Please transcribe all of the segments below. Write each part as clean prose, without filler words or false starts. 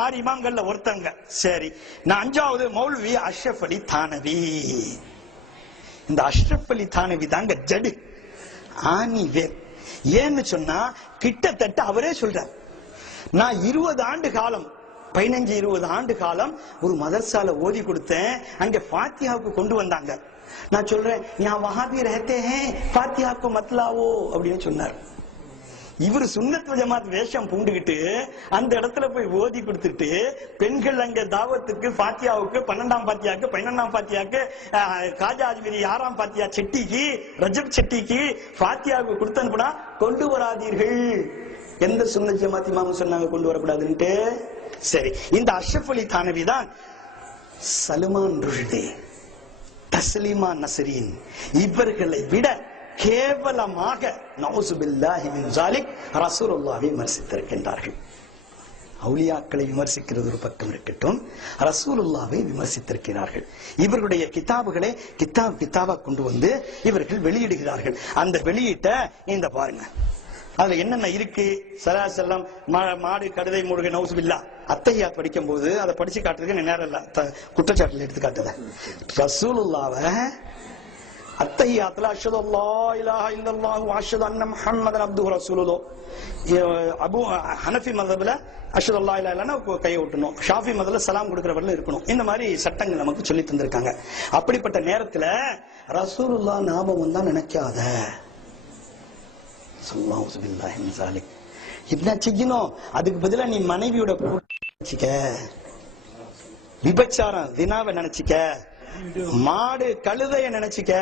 6 இமாம்கள்ல ஒருத்தங்க. சரி, நான் 5வது மௌலவி அஷ்ரஃப் அலி தானவி. இந்த அஷ்ரஃப் அலி தானவி தாங்க ஜடு ஆணி வேர். ஏன்னு சொன்னா கிட்டத்தட்ட அவரே சொல்றார், நான் 20 ஆண்டு காலம் 15-20 ஆண்டு காலம் ஒரு மதரசால ஓதி கொடுத்தேன். அங்க ஃபாத்தியாவுக்கு கொண்டு வந்தாங்க. நான் சொல்றேன், யஹான் வஹாபி ரஹதே ஹை, ஃபாத்தியாவுக்கு மத்லாவோ அப்படின்னு சொன்னார். இவர் சுன்னத் வல் ஜமாத் வேஷம் பூண்டுகிட்டு அந்த இடத்துல போய் ஓதி கொடுத்துட்டு பெண்கள் அங்க தாவத்துக்கு ஃபாத்தியாவுக்கு 12ஆம் ஃபாத்தியாக்கு 11ஆம் ஃபாத்தியாக்கு காஜா அஜ்மீரி 6ஆம் ஃபாத்தியா செட்டிக்கு ரஜப் செட்டிக்கு ஃபாத்தியாவுக்கு கொடுத்து அனுப்புனா கொண்டு வராதீர்கள். எந்த சுன்னத் ஜமாத் இமாம் சொன்னாங்க கொண்டு வரக்கூடாதுன்ட்டு? சரி, இந்த அஷ்ரஃப் அலி தானவி தான் சல்மான் ருஷ்தி, தஸ்லீமா நஸ்ரீன் இவர்களை விட கேவலமாக நவுசு பில்லாஹி மின் ஜாலிக் ரசூலுல்லாஹ்வை விமர்சித்திருக்கின்றார்கள். அவுலியாக்களை விமர்சிக்கிறது ஒரு பக்கம் இருக்கட்டும், ரசூலுல்லாஹ்வை விமர்சித்திருக்கிறார்கள். இவர்களுடைய கிதாபுகளை கிதாபா கொண்டு வந்து இவர்கள் வெளியிடுகிறார்கள். அந்த வெளியிட்ட இந்த பாருங்க, அதுல என்னென்ன இருக்கு. சலாசலம் மாடு கழுதை மூழ்க நவுசு பில்லா அத்தஹியாத் படிக்கும் போது அதை படிச்சு காட்டுறதுக்கு நேரம் இல்ல, குற்றச்சாட்டுல எடுத்து காட்டுத. ரசூலுல்லாஹ்வை அத்தஹியாத்துல அஷ்ஹது அல்லா இலாஹ இல்லல்லாஹு வ அஷ்ஹது அன்ன முஹம்மதன் அப்துஹு ரசூலுஹு. அபு ஹனஃபி மذஹப்ல அஷ்ஹது அல்லா இலாஹ இல்லன்னா கையை விட்டணும், ஷாஃபி மذஹப்ல சலாம் கொடுக்கிறவர்ல இருக்கணும். இந்த மாதிரி சட்டங்கள் நமக்கு சொல்லி தந்திருக்காங்க. அப்படிப்பட்ட நேரத்துல ரசூலுல்லாஹ் ஞாபகம் தான் நினைக்காத என்ன செய்யணும்? அதுக்கு பதிலா நீ மனைவியோட நினைச்சிக்க, விபச்சாரம் தினாவை நினைச்சிக்க, மாடு கழுதைய நினைச்சிக்க,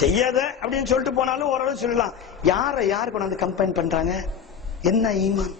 செய்யாத அப்படின்னு சொல்லிட்டு போனாலும் ஓரளவு சொல்லலாம். யாரை யாரு கொண்டாந்து கம்பைன் பண்றாங்க? என்ன ஈமான்?